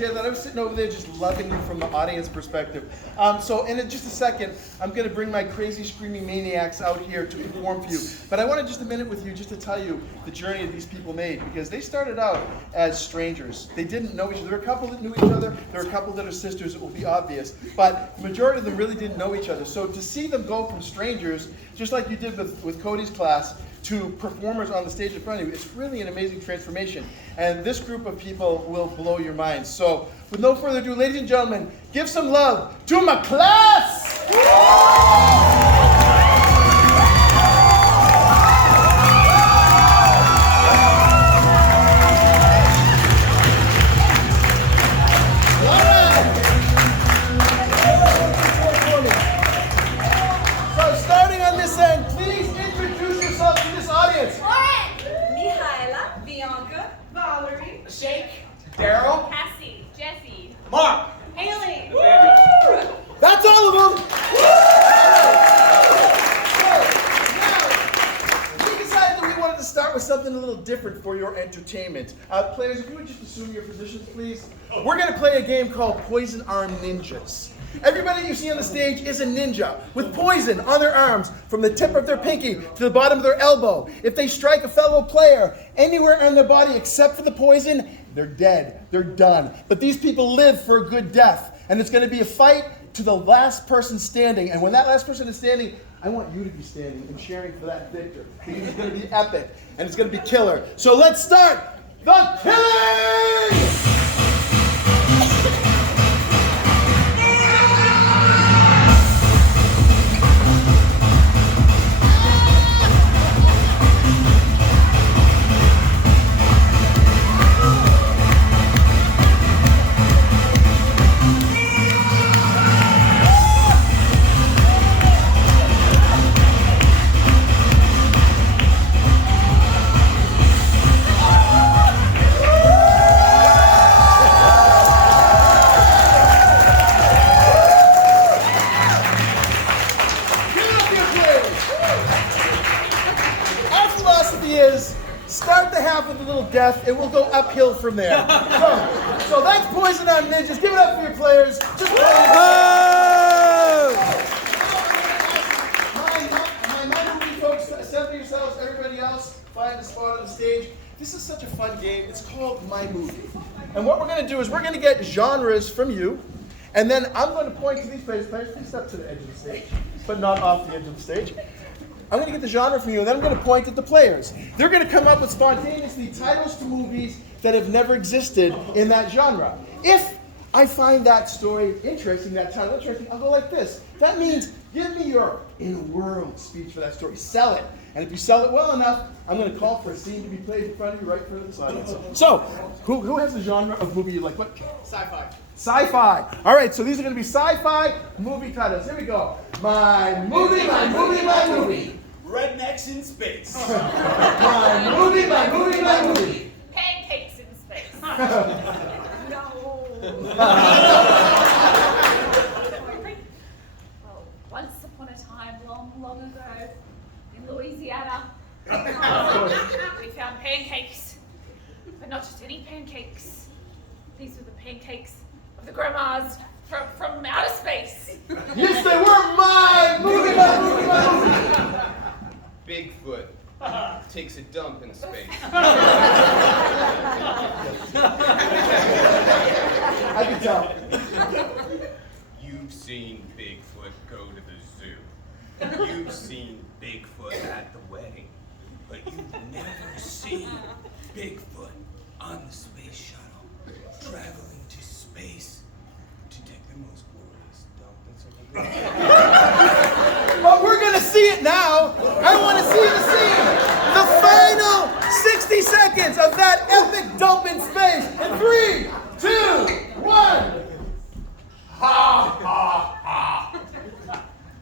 Nancy. I thought I was sitting over there just loving you from the audience perspective. So in just a second, I'm going to bring my crazy screaming maniacs out here to perform for you. But I wanted just a minute with you just to tell you the journey that these people made, because they started out as strangers. They didn't know each other. There were a couple that knew each other. There were a couple that are sisters. It will be obvious. But the majority of them really didn't know each other. So to see them go from strangers, just like you did with Cody's class, to performers on the stage in front of you, it's really an amazing transformation. And this group of people will blow your minds. So with no further ado, ladies and gentlemen, give some love to my class! Shake, Daryl, Cassie, Jesse, Mark, Haley. That's all of them. Now, we decided that we wanted to start with something a little different for your entertainment. Players, if you would just assume your positions, please. We're going to play a game called Poison Arm Ninjas. Everybody you see on the stage is a ninja with poison on their arms from the tip of their pinky to the bottom of their elbow. If they strike a fellow player anywhere on their body except for the poison, they're dead. They're done. But these people live for a good death. And it's going to be a fight to the last person standing. And when that last person is standing, I want you to be standing and cheering for that victor. Because it's going to be epic and it's going to be killer. So let's start the killing! Start the half with a little death, it will go uphill from there. So that's Poison on Ninjas. Give it up for your players. Just my movie folks, assemble yourselves, everybody else, find a spot on the stage. This is such a fun game. It's called My Movie. And what we're going to do is we're going to get genres from you, and then I'm going to point to these players. Players, please step to the edge of the stage, but not off the edge of the stage. I'm going to get the genre from you, and then I'm going to point at the players. They're going to come up with spontaneously titles to movies that have never existed in that genre. If I find that story interesting, that title interesting, I'll go like this. That means give me your in-world speech for that story. Sell it. And if you sell it well enough, I'm going to call for a scene to be played in front of you right in front of this audience. So, who has the genre of movie you like? What? Sci-fi. Sci-fi. All right, so these are going to be sci-fi movie titles. Here we go. My movie, my movie, my movie. Rednecks in space. My movie, my movie, my movie. Pancakes in space. No. Well, once upon a time, long, long ago, in Louisiana, we found pancakes. But not just any pancakes. These were the pancakes of the grandmas from outer space. Yes, they were. My movie, my movie, my movie. Bigfoot takes a dump in space. I can tell. You've seen Bigfoot go to the zoo. You've seen Bigfoot at the wedding. But you've never seen Bigfoot on the space shuttle, traveling to space to take the most glorious dump that's ever been. But we're going to see it now. I want to see the scene. The final 60 seconds of that epic dump in space. In 3, 2, 1. Ha ha ha!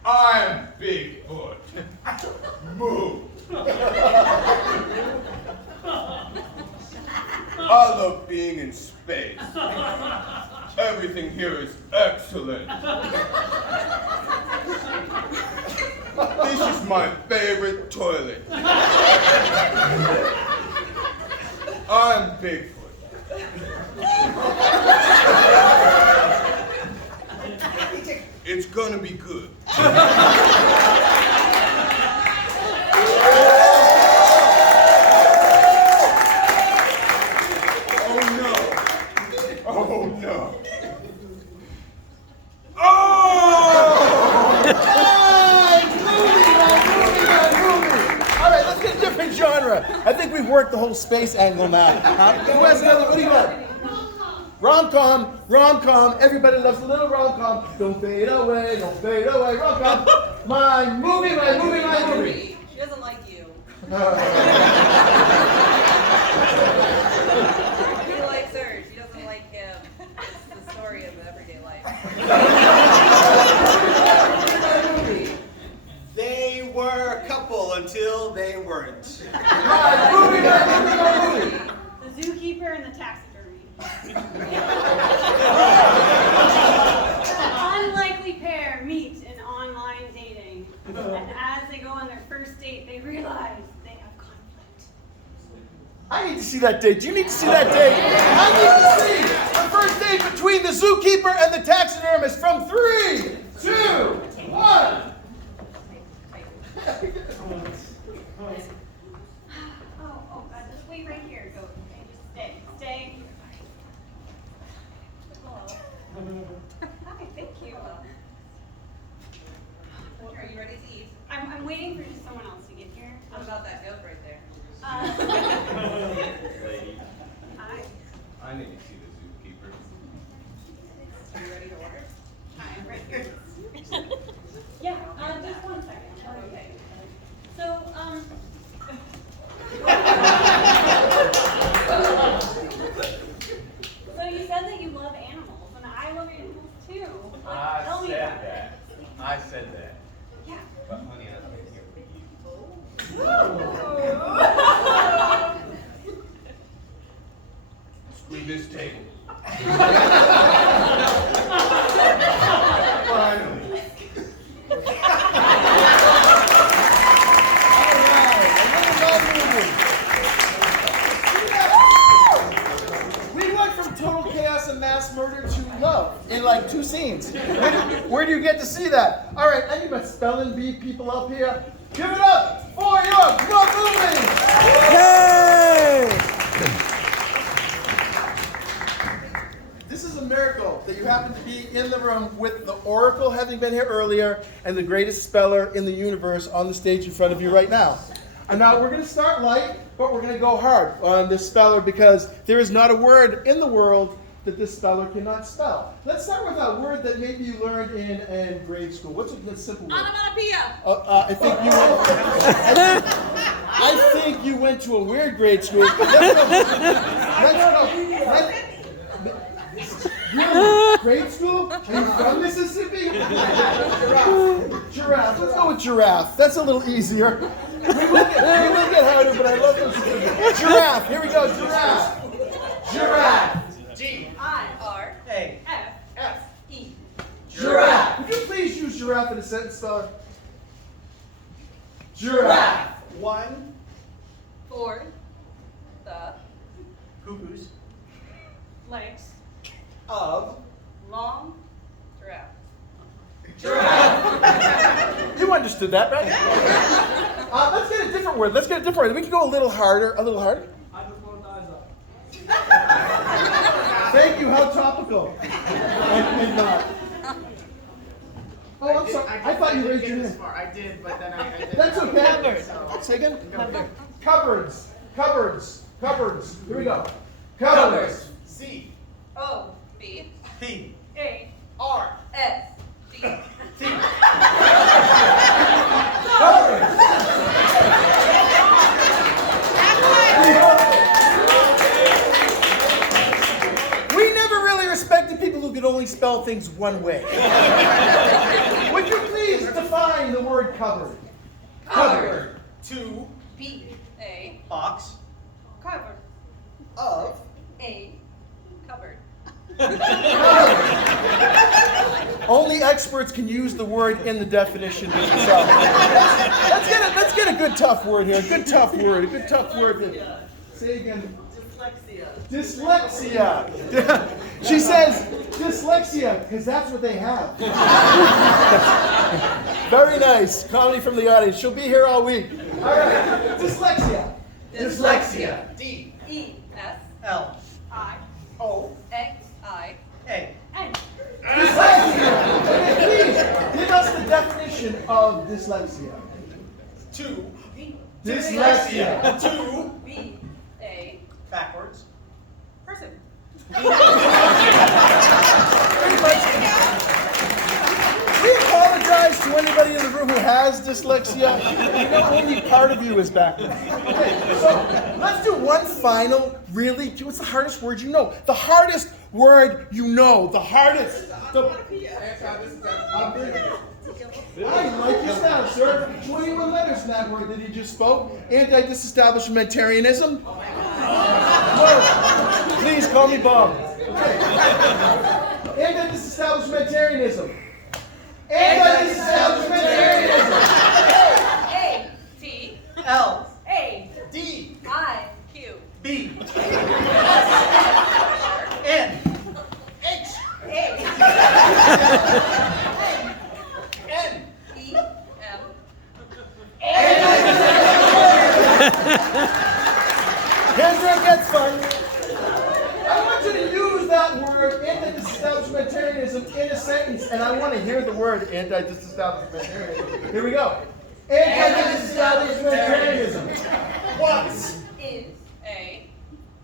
I'm Bigfoot. Move. I love being in space. Everything here is excellent. This is my favorite toilet. I'm Bigfoot. It's gonna be good. Oh no. Oh no. All right, let's get a different genre. I think we've worked the whole space angle now. Who has another? What do you got? Rom-com, rom-com. Everybody loves a little rom-com. Don't fade away, rom-com. My movie, my movie, my movie. She doesn't like you. He likes her. She doesn't like him. It's the story of everyday life. They were a couple until they weren't. My movie, my movie, my movie. The zookeeper and the taxidermy. An unlikely pair meet in online dating. And as they go on their first date, they realize they have conflict. I need to see that date. Do you need to see that date? I need to see the first date between the zookeeper and the taxidermist from 3, 2, 1. Oh God, just wait right here. Go. Okay, just stay. Hello. Hi, thank you. Are you ready to eat? I'm waiting for just someone else to get here. What about that note right there? Lady, Hi. I need to see the zookeeper. Are you ready to order? Hi, I'm right here. Yeah, just 1 second. Okay. So, so you said that you love animals, and I love animals too. Like, tell me about it. I said that. Yeah. But honey, I'm here for you. Screw this table. Finally. We went from total chaos and mass murder to love in like 2 scenes. Where do you get to see that? All right, I need my spelling bee people up here. Give it up for your Club Movie! Yay! This is a miracle that you happen to be in the room with the Oracle having been here earlier and the greatest speller in the universe on the stage in front of you right now. And now we're going to start light, but we're going to go hard on this speller because there is not a word in the world that this speller cannot spell. Let's start with a word that maybe you learned in grade school. What's a simple word? Onomatopoeia. I think you went to a weird grade school. Let's go. You're in grade school? Are you from Mississippi? Giraffe. Let's go with giraffe. That's a little easier. We will get harder, but I love those. Giraffe. Here we go. Giraffe. Giraffe. G-I-R-A-F-E. Giraffe. Would you please use giraffe in a sentence speller? Giraffe. 1 For the cuckoos Legs. of long giraffe. You understood that, right? Let's get a different word. We can go a little harder. Thank you. How topical. And not. Oh, I'm sorry. I thought you raised your hand. I did, but then I didn't. That's okay. Say again. Cupboards. Here we go. Cupboards. C O B P A. R S G. T. Cupboards. We never really respected people who could only spell things one way. Would you please define the word cupboard? Cupboard. 2 B A box cupboard. of A cupboard. Only experts can use the word in the definition itself. Let's get a good tough word here. A good tough word. Say again. Dyslexia. Dyslexia. She says dyslexia because that's what they have. Very nice. Comedy from the audience. She'll be here all week. All right. Dyslexia. Dyslexia. D. E. S. L. I. O. X. I. A. N. Dyslexia. Okay, please give us the definition of dyslexia. Two. Dyslexia. Two. B. A. Backwards. Person. Very much. We apologize to anybody in the room who has dyslexia. We know only part of you is backwards. Okay, so let's do one final, really, what's the hardest word you know? The hardest word you know. The hardest. I like your style, sir. 21 letters in that word that he just spoke. Anti-disestablishmentarianism. Whoa. Please call me Bob. Okay. Anti-disestablishmentarianism. Anti-disestablishmentarianism. A. T. L. A. D. I. Q. B. R. N. H. A. N. E. M. Kendra gets fun. I want you to use that word, anti-disestablishmentarianism, in a sentence, and I want to hear the word anti-disestablishmentarianism. Here we go. Anti-disestablishmentarianism. What? Is a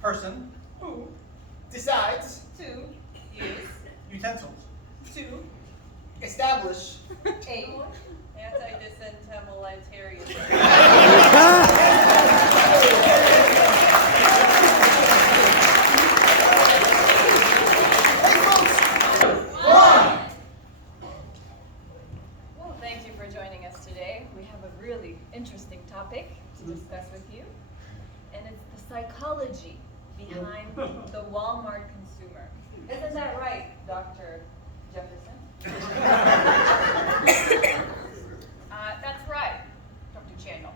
Person. who Decides. to use Utensils. to Establish. a anti-disentablitarian. Well, thank you for joining us today. We have a really interesting topic to discuss with you, and it's the psychology behind the Walmart consumer. Isn't that right, Dr. Jefferson? That's right, Dr. Chandler.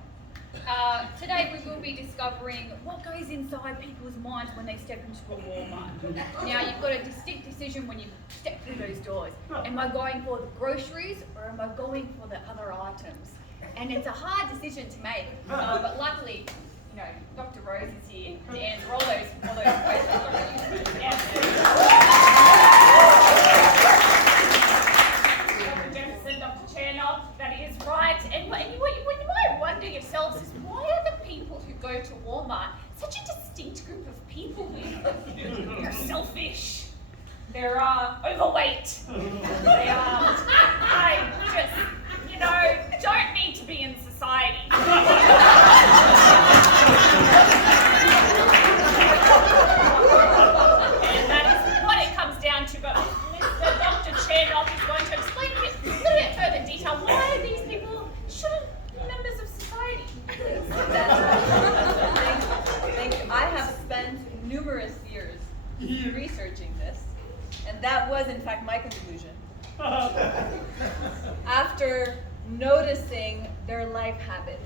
Today we will be discovering what goes inside people's minds when they step into a Walmart. Now you've got a distinct decision when you step through those doors. Am I going for the groceries or am I going for the other items? And it's a hard decision to make, but luckily, you know, Dr. Rose is here to answer all those questions. Dr. Jefferson, Dr. Chandler, that is right. And what you might wonder yourselves is why are the people who go to Walmart such a distinct group of people? They're selfish. They're overweight. They are, don't need to be in society. And that is what it comes down to. But Mr. Dr. Chandler is going to explain a little bit further detail why these people shouldn't be members of society. Thank you. I have spent numerous years researching this, and that was in fact my conclusion. After noticing their life habits,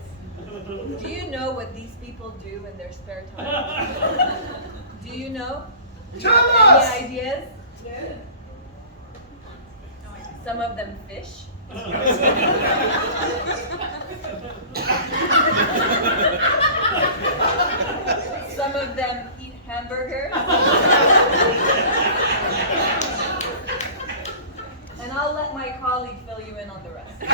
do you know what these people do in their spare time? Do you know? Tell us! Any ideas? Some of them fish. Some of them eat hamburgers. And I'll let my colleague fill you in on the rest. Thank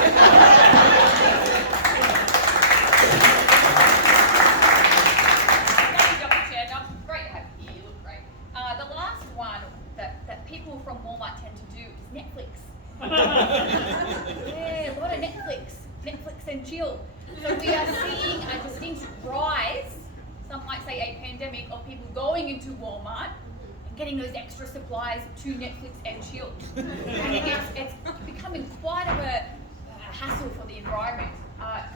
you, Dr. Chandler. Great to have you here. You look great. The last one that people from Walmart tend to do is Netflix. Yeah, a lot of Netflix and chill. So we are seeing a distinct rise, some might say a pandemic, of people going into Walmart and getting those extra supplies to Netflix and chill. And it's becoming quite of a hassle for the environment.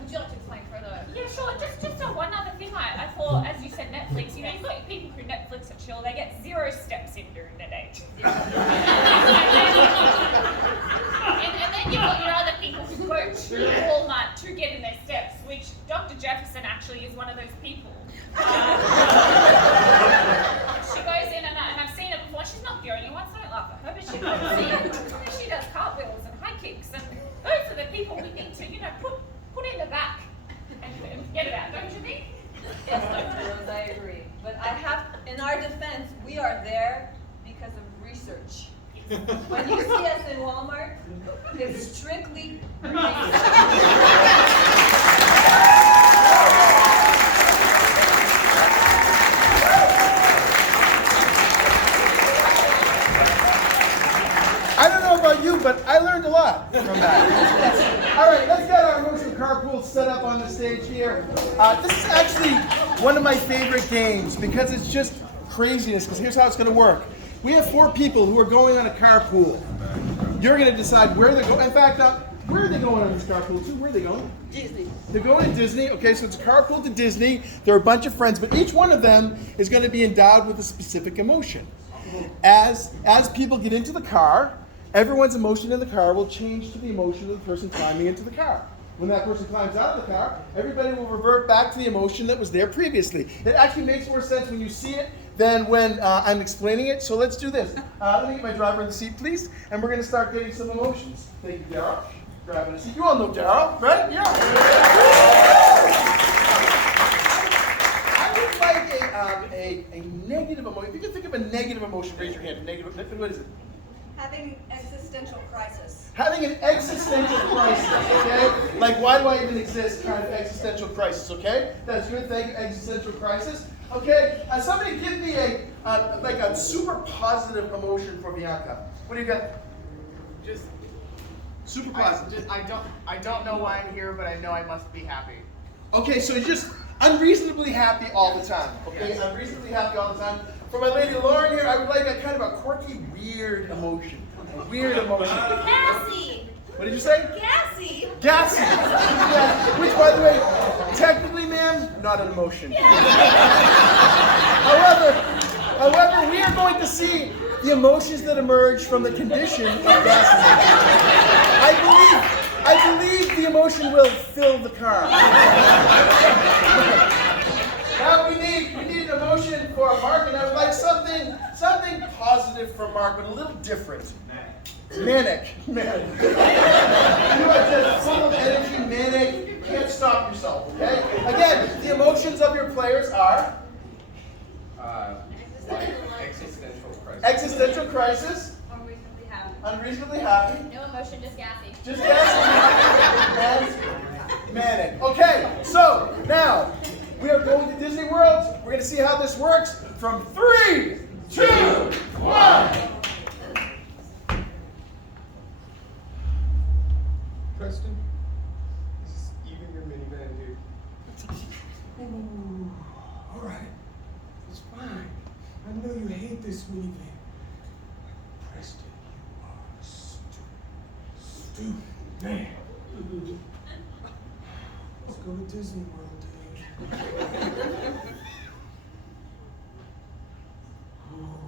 Would you like to explain further? Yeah, sure. Just one other thing. I thought, as you said, Netflix. You know, you've got people who Netflix and chill. They get 0 steps in during the day. And then you've got your other people who go to Walmart to get in their steps, which Dr. Jefferson actually is one of those people. in our defense, we are there because of research. When you see us in Walmart, it's strictly research. I don't know about you, but I learned a lot from that. All right, let's get our emotional carpool set up on the stage here. This is actually one of my favorite games because it's just craziness, because here's how it's going to work. We have 4 people who are going on a carpool. You're going to decide where they're going. In fact, where are they going on this carpool to? Where are they going? Disney. They're going to Disney. Okay, so it's a carpool to Disney. There are a bunch of friends, but each one of them is going to be endowed with a specific emotion. As people get into the car, everyone's emotion in the car will change to the emotion of the person climbing into the car. When that person climbs out of the car, everybody will revert back to the emotion that was there previously. It actually makes more sense when you see it than when I'm explaining it. So let's do this. Let me get my driver in the seat, please. And we're going to start getting some emotions. Thank you, Daryl. Driving the seat. You all know Daryl, right? Yeah. I would like a negative emotion. If you can think of a negative emotion, raise your hand. Negative. What is it? Having existential crisis. Having an existential crisis, okay? Like, why do I even exist? Kind of existential crisis, okay? That's good. Thank you. Existential crisis. Okay. Somebody give me a super positive emotion for Bianca. What do you got? Just Super positive. I don't know why I'm here, but I know I must be happy. Okay, so you're just unreasonably happy all the time. Okay, Yes. unreasonably happy all the time. For my lady Lauren here, I would like a kind of a quirky, weird emotion. A weird emotion. Gassy. What did you say? Gassy. Gassy. Yeah, which, by the way, technically, ma'am, not an emotion. However, we are going to see the emotions that emerge from the condition of gassy. I believe the emotion will fill the car. Now we need an emotion for Mark, and I would like something positive for Mark, but a little different. Manic. You are just full of energy, manic. You can't stop yourself, okay? Again, the emotions of your players are Like existential crisis. existential crisis, Unreasonably happy. unreasonably happy, No emotion, just gassy. just gassy, and manic. Okay, so now we are going to Disney World. We're going to see how this works from 3, 2, 1. Preston, this is even your minivan, dude. Ooh, all right. It's fine. I know you hate this minivan. Preston, you are stupid. Man. Let's go to Disney World, dude. Oh,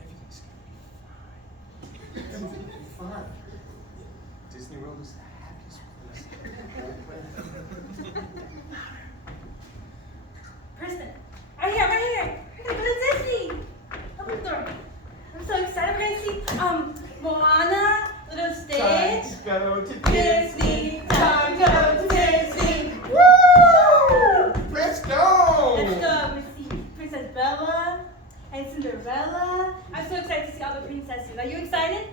everything's gonna be fine. Everything's gonna be fine. Disney World is the happiest place on the whole planet. Kristen, right here. We're gonna go to Disney. Open the door. I'm so excited. We're gonna see Moana, little stage. Go to Disney, time go to Disney. Woo! Let's go! Let's go. We see Princess Bella and Cinderella. I'm so excited to see all the princesses. Are you excited?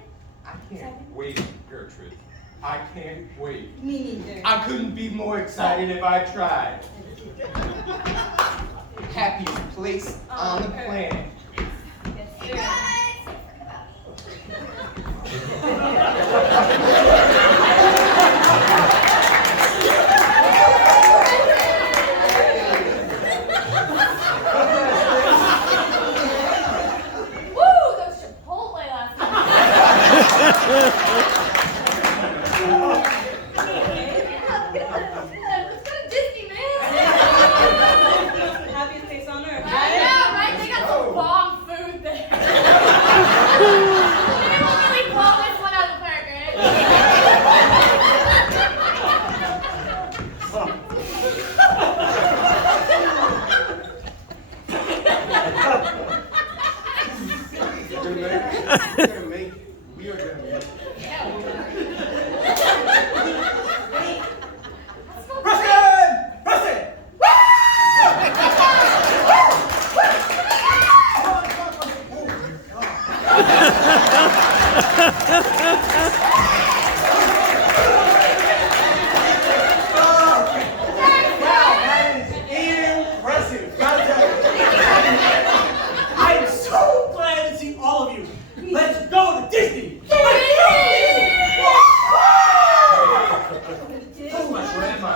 I can't wait, Gertrude. I can't wait. Me neither. I couldn't be more excited if I tried. Happiest place on the planet. Yes, sir. Woo! Those Chipotle last night. Let's go to Disney, man. Happiest place on earth. I know, right? They got some bomb food there. They won't really blow this one out of the park, right? We're gonna make it. We are gonna make it. Preston! Preston! That is impressive. Gotta tell you. I'm so glad to see all of you. Let's go to Disney. Oh, my grandma.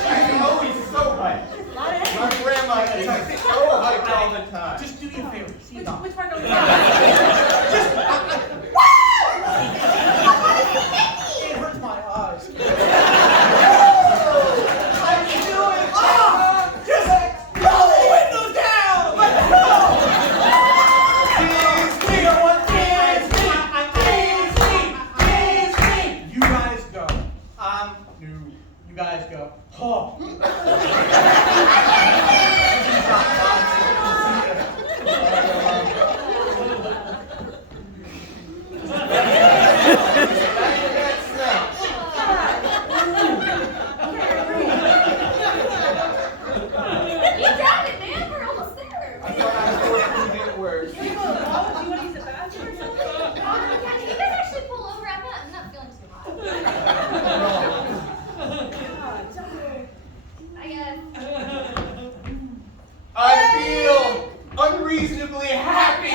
She's always so hyped. My grandma is so hyped all the time. Just do me a favor. See Which Doc. part are we on? It hurts my eyes. I'm doing Just roll the windows down. Let's go. Disney, I want Disney. You guys go. I'm new. You guys go. Oh. You got it, man. We're almost there. I thought I was going to get worse. Can we go to the mall? Do you want to use the bathroom or something? Yeah, can you guys actually pull over? I'm not feeling too hot. I guess. I feel unreasonably happy. Oh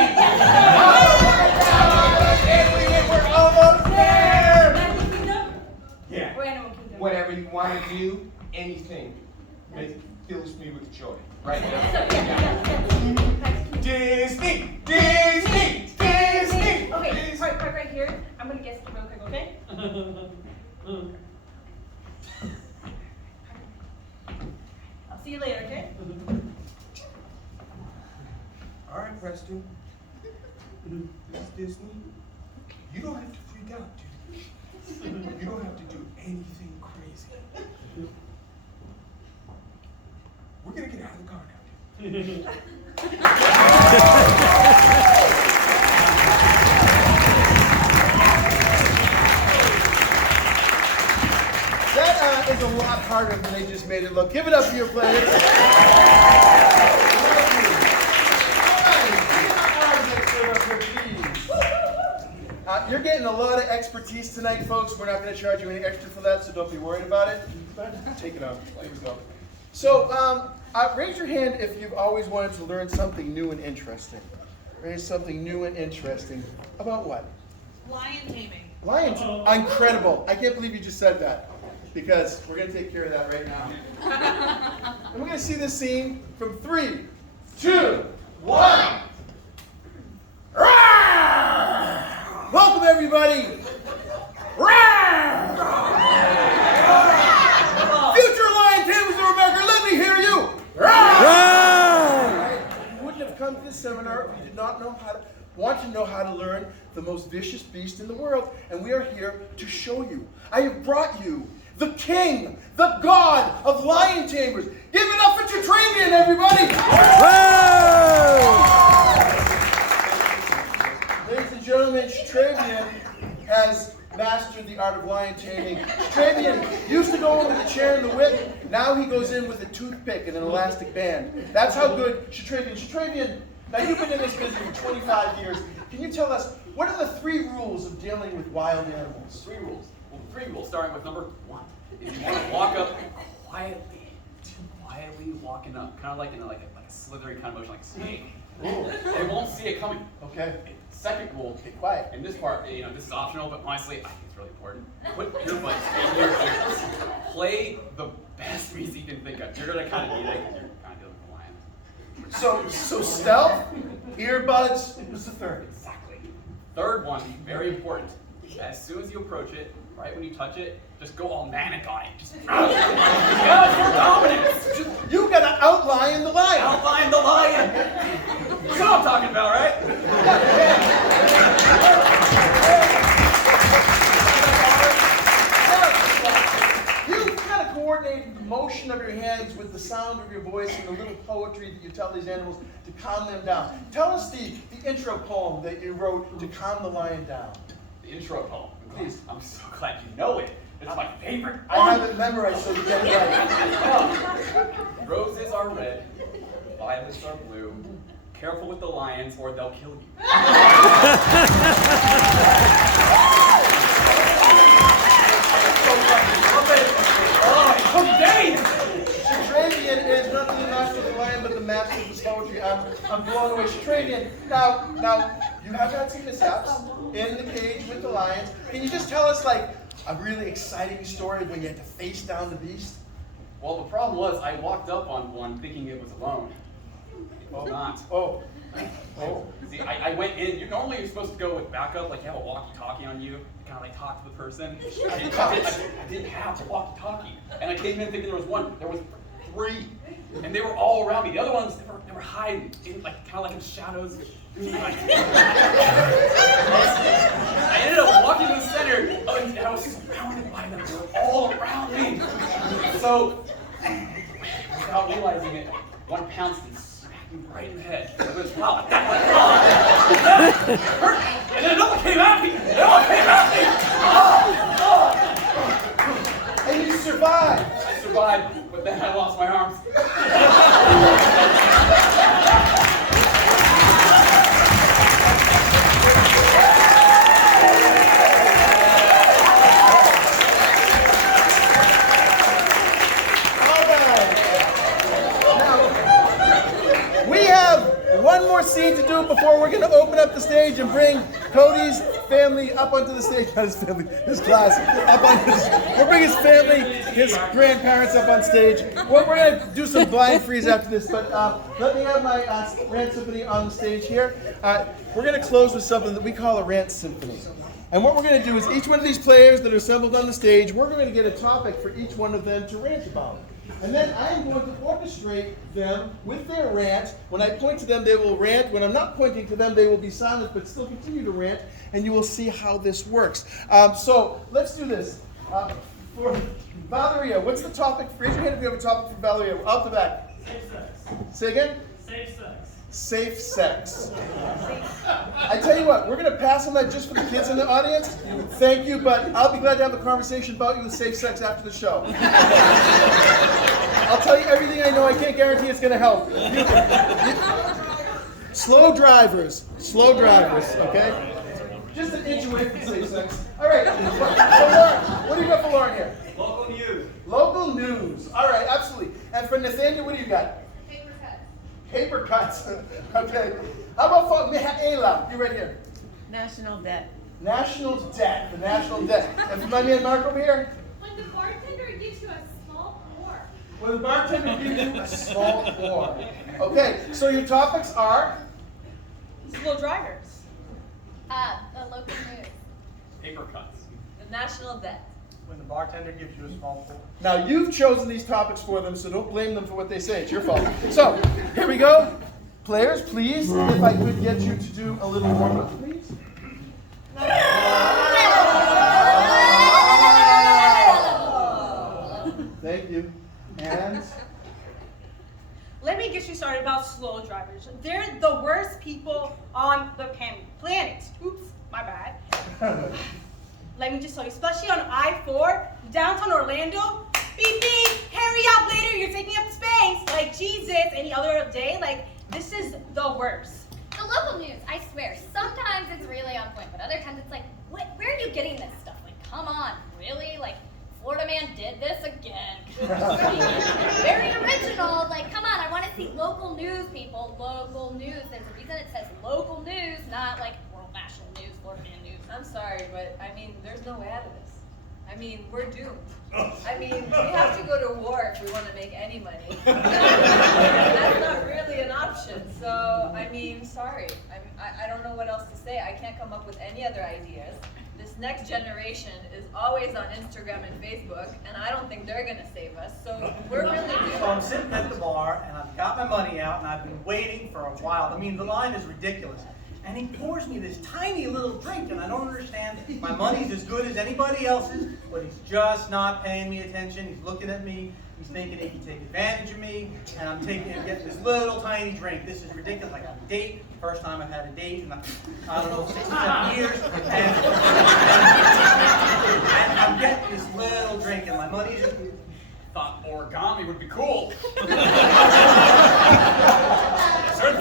my God! I can't believe it. We're almost there. Magic Kingdom? Yeah. Or Animal Kingdom? Whatever you want to do, anything fills me with joy. Right So, now. Disney, Disney, Disney. Okay, right here. I'm gonna guess it real quick, okay? I'll see you later, okay? All right, Preston. This is Disney. You don't have to freak out, dude. You don't have to do anything crazy. We're gonna get out of the car now, dude. That is a lot harder than they just made it look. Give it up for your players. You're getting a lot of expertise tonight, folks. We're not going to charge you any extra for that, so don't be worried about it. Take it off. There we go. So, raise your hand if you've always wanted to learn something new and interesting. Raise something new and interesting. About what? Lion taming. Lions. Incredible. I can't believe you just said that. Because we're going to take care of that right now. And we're going to see this scene from 3, 2, 1. Welcome, everybody. Future Lion Tamers of America, let me hear you. You wouldn't have come to this seminar if you did not want to know how to learn the most vicious beast in the world. And we are here to show you. I have brought you the king, the god of lion tamers. Give it up for Chitravian, everybody! Ladies and gentlemen, Chitravian has mastered the art of lion taming. Chitravian used to go in with the chair and the whip. Now he goes in with a toothpick and an elastic band. That's how good Chitravian. Chitravian, now you've been in this business for 25 years. Can you tell us, what are the 3 rules of dealing with wild animals? 3 rules. Well, the 3 rules, starting with number 1, is you want to walk up quietly, walking up, kind of like in a slithering kind of motion, like a snake. They won't see it coming. Okay. Second rule, Be quiet. and this part, this is optional, but honestly, I think it's really important. Put earbuds in your ears. Play the best music you can think of. You're gonna kind of need it because you're kind of dealing with a lion. So stealth, earbuds, what's the third? Exactly. Third one, very important. As soon as you approach it, right when you touch it, just go all manic on it. Just for dominance. You gotta outline the lion. Outline the lion. You know what I'm talking about, right? You kind of coordinate the motion of your hands with the sound of your voice and the little poetry that you tell these animals to calm them down. Tell us the intro poem that you wrote to calm the lion down. The intro poem. Please. I'm so glad you know it. It's my favorite. I have it memorized so you get it right. Roses are red, violets are blue, careful with the lions or they'll kill you. Shatravian is nothing the master of the lion, but the master of this poetry. I'm blown away. Shatravian, now, you have had some mishaps in the cage with the lions. Can you just tell us, like, a really exciting story of when you had to face down the beast? Well, the problem was I walked up on one thinking it was alone. Well, not. Oh. See, I went in. Normally you're supposed to go with backup, like you have a walkie-talkie on you, kind of like talk to the person. I didn't have a walkie-talkie, and I came in thinking there was one. There was 3, and they were all around me. The other ones, they were hiding, in, like kind of like in shadows. I ended up walking to the center, and I was surrounded by them. They were all around me. So, without realizing it, one pounced and smacked me right in the head. It was wow. And then another came at me. And you survived. I survived, but then I lost my arms. One more scene to do before we're going to open up the stage and bring Cody's family up onto the stage. Not his family, his class. We'll bring his family, his grandparents up on stage. We're going to do some blind freeze after this, but let me have my rant symphony on the stage here. We're going to close with something that we call a rant symphony. And what we're going to do is each one of these players that are assembled on the stage, we're going to get a topic for each one of them to rant about. And then I am going to orchestrate them with their rant. When I point to them, they will rant. When I'm not pointing to them, they will be silent, but still continue to rant. And you will see how this works. So let's do this. For Valeria, what's the topic? Raise your hand if you have a topic for Valeria. Out the back. Safe sex. Say again? Safe sex. Safe sex. I tell you what, we're going to pass on that just for the kids in the audience. Thank you, but I'll be glad to have a conversation about you with safe sex after the show. I'll tell you everything I know. I can't guarantee it's going to help. Slow drivers, okay? Just an inch away from safe sex. All right, so Lauren, what do you got for Lauren here? Local news. Local news. All right, absolutely. And for Nathaniel, what do you got? Paper cuts. Okay. How about for Mihaela? You right here. National debt. National debt. The national debt. And for my man Mark over here. When the bartender gives you a small pour. When the bartender gives you a small pour. Okay. So your topics are Slow drivers. The local news. Paper cuts. The national debt. When the bartender gives you a small pour. Now you've chosen these topics for them, so don't blame them for what they say. It's your fault. So here we go. Players, please, if I could get you to do a little warm up, please. Thank you. And Let me get you started about slow drivers. They're the worst people on the planet. Oops, my bad. Let me just tell you, especially on I-4, downtown Orlando, beep beep, hurry up later, you're taking up space. Like, Jesus, any other day, like, this is the worst. The local news, I swear, sometimes it's really on point, but other times it's like, what? Where are you getting this stuff? Like, come on, really? Like, Florida man did this again. Very original. Like, come on, I want to see local news, people. Local news. There's a reason it says local news, not like world national news, Florida man news. I'm sorry, but I mean, there's no way out of this. I mean, we're doomed. I mean, we have to go to war if we want to make any money. That's not really an option. So, I mean, sorry. I don't know what else to say. I can't come up with any other ideas. This next generation is always on Instagram and Facebook, and I don't think they're going to save us. So, we're really doomed. So I'm sitting at the bar, and I've got my money out, and I've been waiting for a while. I mean, the line is ridiculous. And he pours me this tiny little drink, and I don't understand. My money's as good as anybody else's, but he's just not paying me attention. He's looking at me. He's thinking he can take advantage of me, and I'm getting this little tiny drink. This is ridiculous. I got a date. First time I've had a date in, I don't know, 6 or 7 years. And I'm getting this little drink, and my money's... Thought origami would be cool. Turns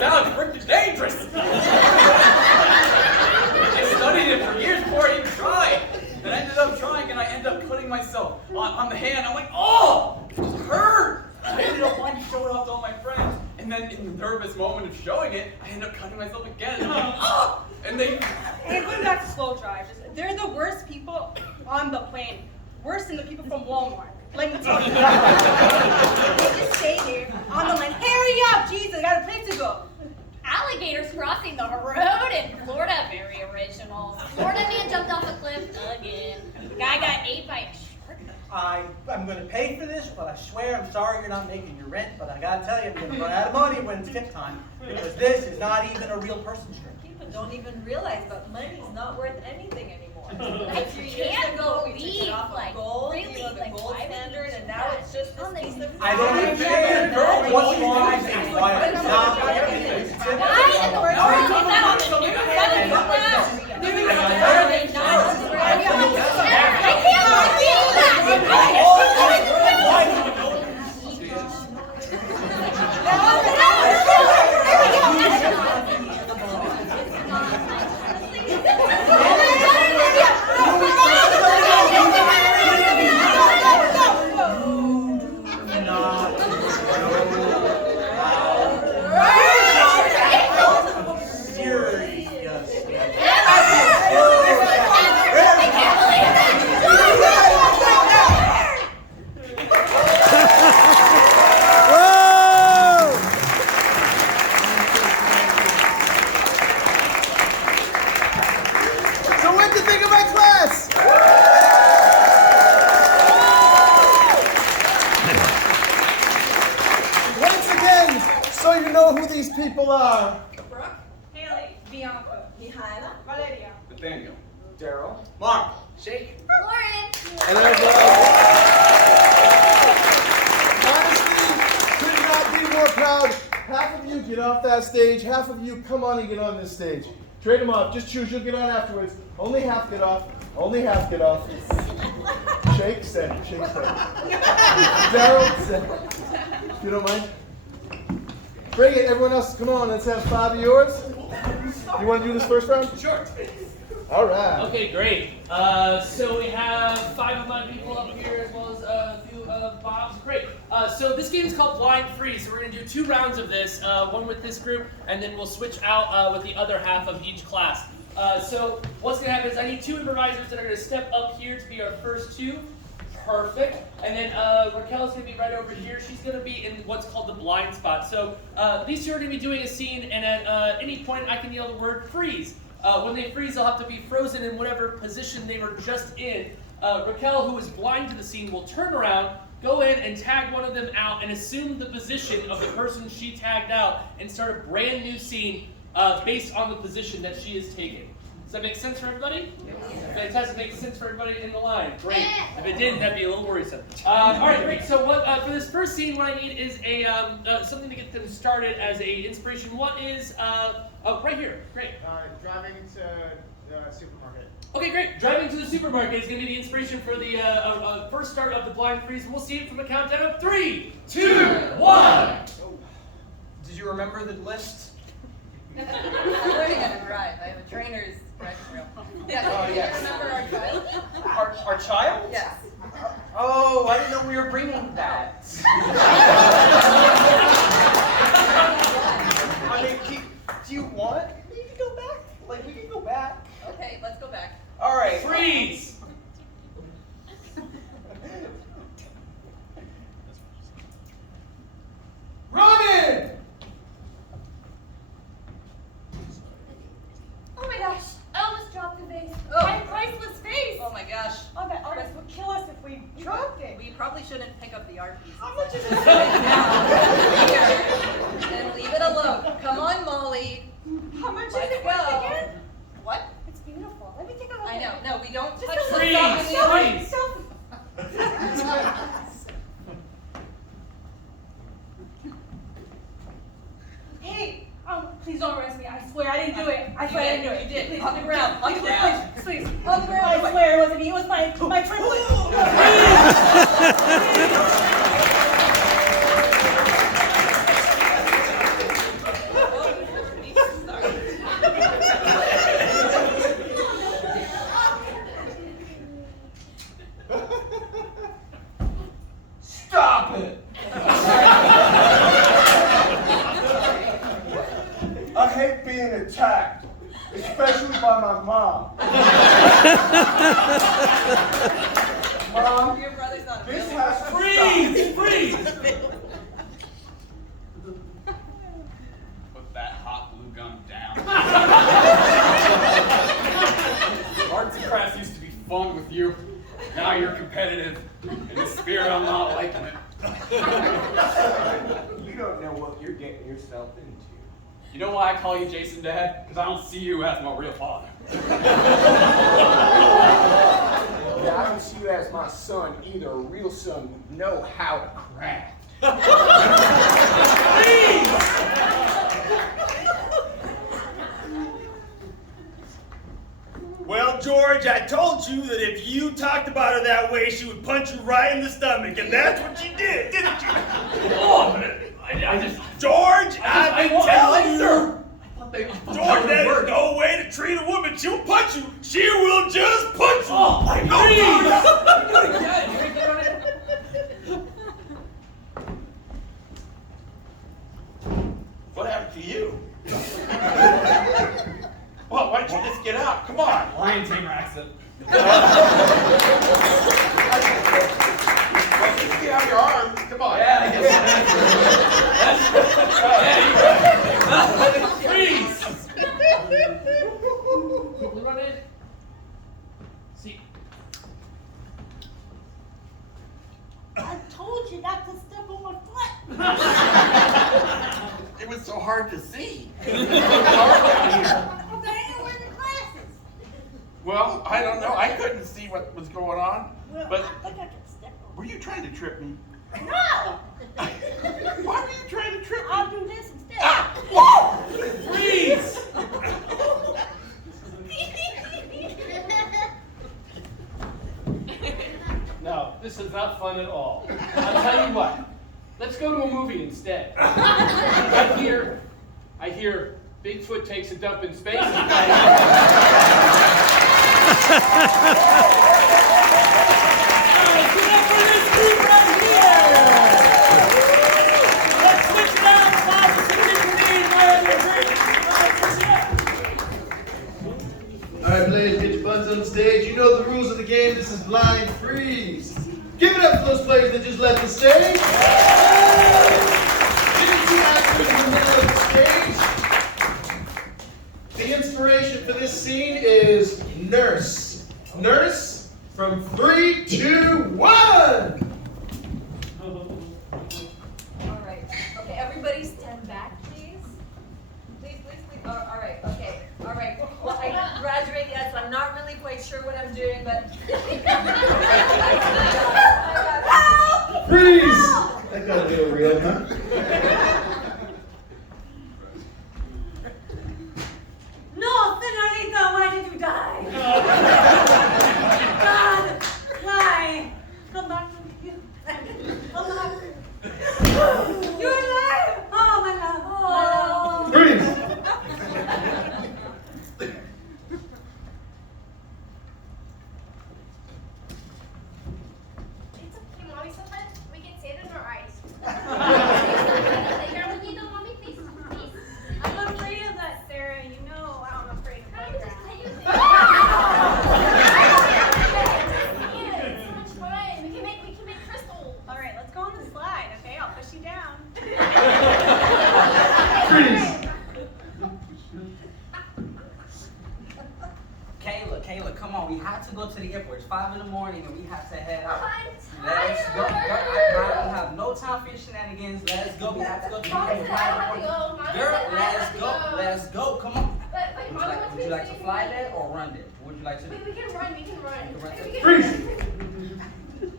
out it's pretty of showing it, I end up cutting myself again. And I'm like, oh! And they. And going back to slow drivers, they're the worst people on the planet. Worse than the people from Walmart. Let me tell you. They just stay there on the line. Hurry up, Jesus, I got a place to go. Alligators crossing the road in Florida, very original. Florida man jumped off a cliff again. Guy got ate by a shark. I'm going to pay for this, but I swear I'm sorry you're not making your rent, but I got to tell you, I'm going to run out of money when it's tip time, because this is not even a real person's trip. People don't even realize that money's not worth anything anymore. I A few years can't ago, we took believe, it off of like, gold, really, the like, gold why would standard, you and do now that? it's just this piece of I don't understand what's wrong with this. Why it's not everything. Why in the world is that on the news? That is now. I can't believe that. People are Brooke, Haley, Bianca, Mihaela, Valeria, Nathaniel. Daryl. Mark. Shake. Lauren. and honestly, could not be more proud. Half of you get off that stage, half of you come on and get on this stage. Trade them off. Just choose. You'll get on afterwards. Only half get off. Only half get off. Shake, stay. Shake, stay. Daryl, stay. If you don't mind. Bring it, everyone else. Come on, let's have 5 of yours. You want to do this first round? Sure. All right. Okay, great. So we have 5 of my people up here as well as a few of Bob's. Great. So this game is called Blind Freeze. So we're going to do 2 rounds of this, one with this group, and then we'll switch out with the other half of each class. So what's going to happen is I need 2 improvisers that are going to step up here to be our first 2. Perfect. And then Raquel's going to be right over here. She's going to be in what's called the blind spot. So these 2 are going to be doing a scene, and at any point I can yell the word freeze. When they freeze, they'll have to be frozen in whatever position they were just in. Raquel, who is blind to the scene, will turn around, go in and tag one of them out, and assume the position of the person she tagged out, and start a brand new scene based on the position that she is taking. Does that make sense for everybody? Fantastic. Makes sense for everybody in the line. Great. If it didn't, that'd be a little worrisome. All right, great. So what for this first scene, what I need is a something to get them started as a inspiration. What is right here? Great. Driving to the supermarket. Okay, great. Driving to the supermarket is going to be the inspiration for the first start of the blind freeze, and we'll see it from a countdown of 3, 2, 1. Did you remember the list? I'm learning how to drive. I have a trainer's driving drill. Yes. Oh, yes. Do you remember our child? Our child? Yes. Oh, I didn't know we were bringing that. I mean, do you want me to go back? Like, we can go back. Okay, let's go back. All right. Freeze. Running! Oh my gosh, I almost dropped the vase. Oh. I had priceless face. Oh my gosh. Oh, that artist would kill us if we dropped it. We probably shouldn't pick up the art piece. How much is it? And leave it alone. Come on, Molly. How much is Let's it worth go. again? What? It's beautiful. Let me take a look I at know. it. No, we don't Just touch a the Freeze. stuff in the art. Hey, please don't arrest me. I swear I didn't do it. I swear I didn't do it. You did. Please, On the ground. On the please, ground. Please, please. On the ground. I swear it wasn't me. It was my privilege. Stop it! I hate being attacked, especially by my mom. Mom, Your brother's not this available. has to Freeze! Freeze! Put that hot glue gun down. Arts and crafts used to be fun with you. Now you're competitive. In the spirit, I'm not liking it. You don't know what you're getting yourself into. You know why I call you Jason Dad? Because I don't see you as my real father. Yeah, I don't see you as my son either. A real son would know how to craft. Well, George, I told you that if you talked about her that way, she would punch you right in the stomach, and that's what you did, didn't you? Oh, but I just... George, I've been telling you. I thought George, that that would is work. no way to treat a woman. She'll punch you. She will just punch you. Oh, Like, no, please! no, Dad, you ain't gonna- What happened to you? Well, why don't you just get out? Come on. Lion tamer accent. Well, you get out your arms. Come on. Yeah, I guess. Freeze! People run in. See. I told you not to step on my foot. It was so hard to see. I ain't wearing glasses. Well, I don't know. I couldn't see what was going on. Well, But I think I can step on. were you trying to trip me? No! Why were you trying to trip me? I'll do this instead. Ah! Whoa! Freeze! No, this is not fun at all. I'll tell you what. Let's go to a movie instead. I hear Bigfoot takes a dump in space. All right, players, get your butts on the stage. You know the rules of the game. This is blind freeze. Give it up for those players that just left the stage. These two actors in the middle of the stage. The inspiration for this scene is Nurse. Nurse, from 3, 2, 1. All right. Okay, everybody stand back, please. Please. All right. Okay. All right. Well, I didn't graduate yet, so I'm not really quite sure what I'm doing, but. Freeze! That got a little real, huh? No, Senorita, why did you die? God, why? Come back from you. Come back. You're alive! Oh, my love. Oh. Freeze! It's okay, Mommy. Sometimes we get sand in our eyes. Playground with me, though, Mommy, please. Please. I'm afraid of that, Sarah. You know I'm afraid of Can I just playground. play with it? It's so much fun. We can make crystals. All right, let's go on the slide, okay? I'll push you down. Freeze! Kayla, come on. We have to go to the airport. It's 5 in the morning and we have to head out. I'm Let's go. tired. I don't have no time for your shenanigans. Let's go. We have to go to the Mommy airport. said I have to go. Mommy Girl, said I have let's to go. Let's go. Come on. But Mommy wants Would me you like to sing. fly there or run there? What would you like to do? We can run. We can run. You can run. We can Freeze! run.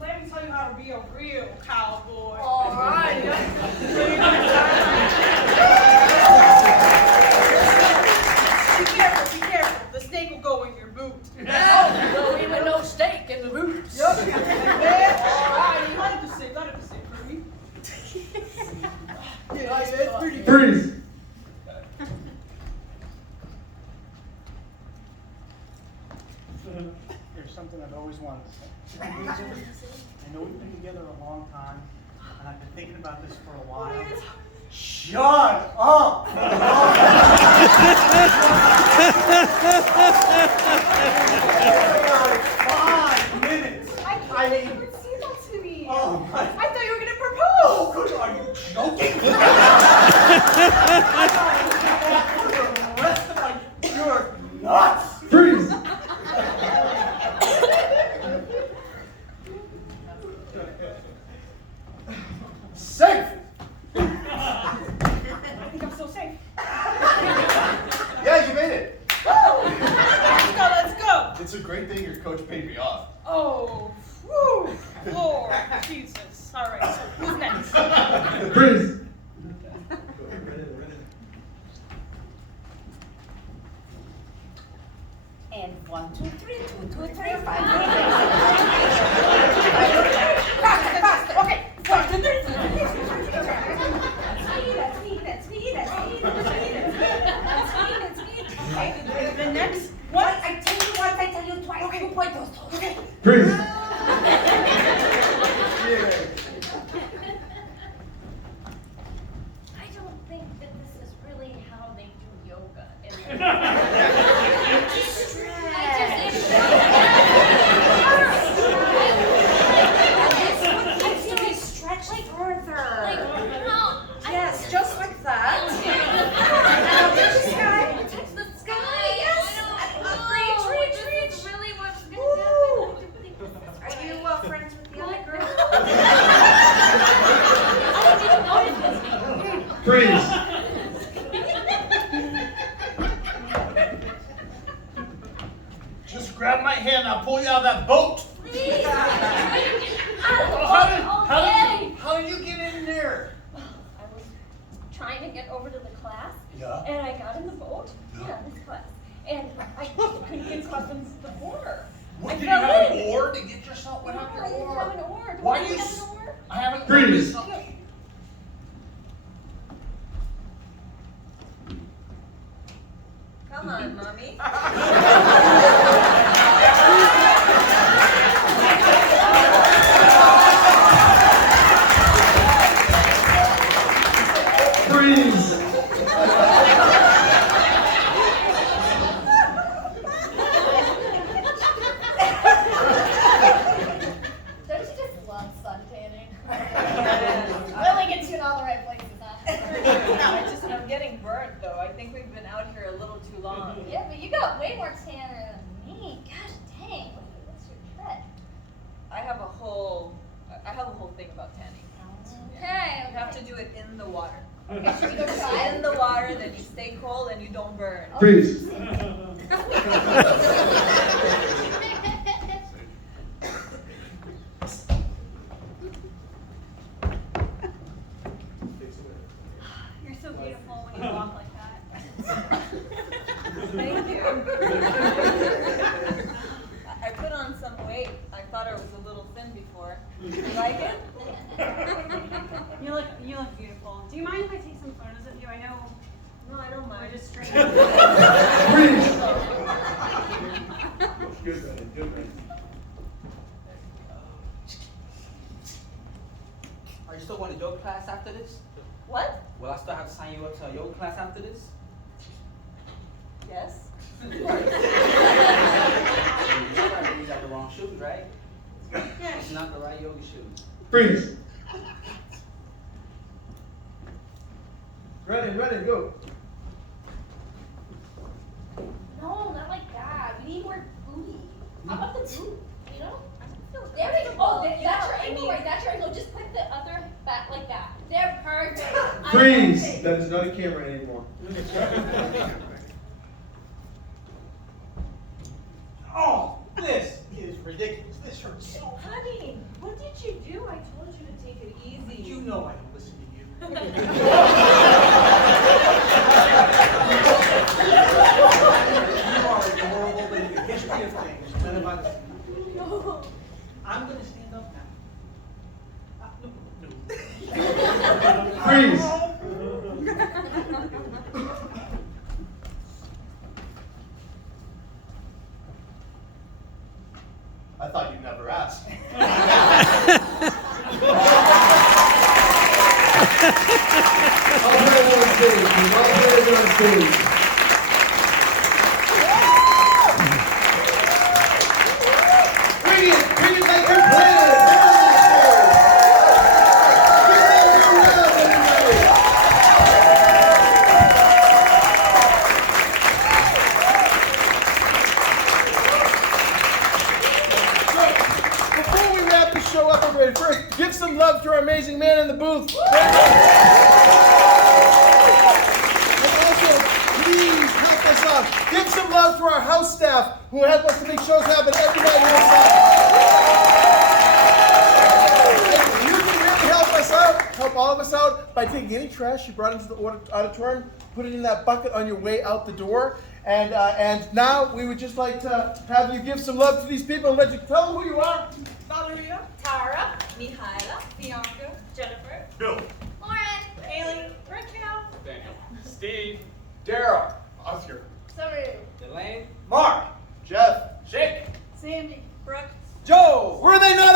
Let me tell you how to be a real cowboy. All right. Be careful. The snake will go in your boot. No, even no steak in the roots. All right. Let it just sit for me. Yeah, it's pretty good. Freeze! Here's something I've always wanted to say. I know we've been together a long time, and I've been thinking about this for a while. Shut up! Like 5 minutes. I can't believe you would say that to me. Oh my. I thought you were gonna propose. Oh, good. Are you joking? For the rest of my, you're nuts. Freeze! Safe. I think I'm so safe. Yeah, you made it. Let's go. It's a great thing your coach paid me off. Oh, whew, Lord, Jesus. All right, so who's next? Freeze! And 1, 2, 3, 2, 2, 3, 5. Faster. Okay. 1, 2, 3. That's me. Okay. The next What? one. I tell you once, I tell you twice. Okay. 2 point those. Okay. Freeze! I don't think that this is really how they do yoga. Needs to be stretched further. No, Yes, just like that. Touch the sky. touch the sky. Yes. Reach. This is really what's Woo. gonna happen. Are you friends with the other girl? Freeze! Just grab my hand. I'll pull you out of that boat. How did you get in there? I was trying to get over to the class, Yeah. and I got in the boat. Yeah, this class, and I couldn't get across the border. What, I did you fell have in. an oar to get yourself? What happened I to your didn't oar? have an oar. Do Why I you have s- an oar? I haven't. Freeze. Come on, mommy. Freeze! Don't you just love suntanning? Really gets you in all the right places, huh? I'm getting burnt though. I think we've been out here a little too long. Yeah, but you got way more tanner than me. Gosh dang, what's your trick? I have a whole thing about tanning. Okay, You have to do it in the water. Okay, should we go try In the water, then you stay cold and you don't burn. Freeze! You're so beautiful when you walk like that. Thank you. I put on some weight. I thought I was a little thin before. You like it? You look beautiful. Do you mind if I take some photos of you? I know No, I don't we're mind. just straight. Freeze! Are you still going to yoga class after this? What? Will I still have to sign you up to a yoga class after this? Yes. You got the wrong shoes, right? It's not the right yoga shoes. Freeze! Ready, go. No, not like that. We need more booty. How about the boot? You know? There we go. Oh, that's your ankle, right? That's your ankle. Just put the other back like that. They're perfect. Freeze! That is not a camera anymore. Oh, this is ridiculous. This hurts so. Honey, what did you do? I told you to take it easy. You know I don't listen to you. You are adorable, but in the history of things, none of us. I'm going to stand up now. Freeze! I thought you'd never ask. Give some love to our amazing man in the booth. And also, please help us out. Give some love to our house staff who help us to make shows happen every night here inside. You can really help us out, help all of us out by taking any trash you brought into the auditorium, put it in that bucket on your way out the door. And now we would just like to have you give some love to these people and let you tell them who you are. Valeria, Tara, Mihaela, Bianca, Jennifer, Bill. Lauren. Haley, Raquel, Daniel. Steve. Daryl. Oscar. Saru, Delane. Mark. Jeff. Shake. Sandy, Brooke, Joe. Were they not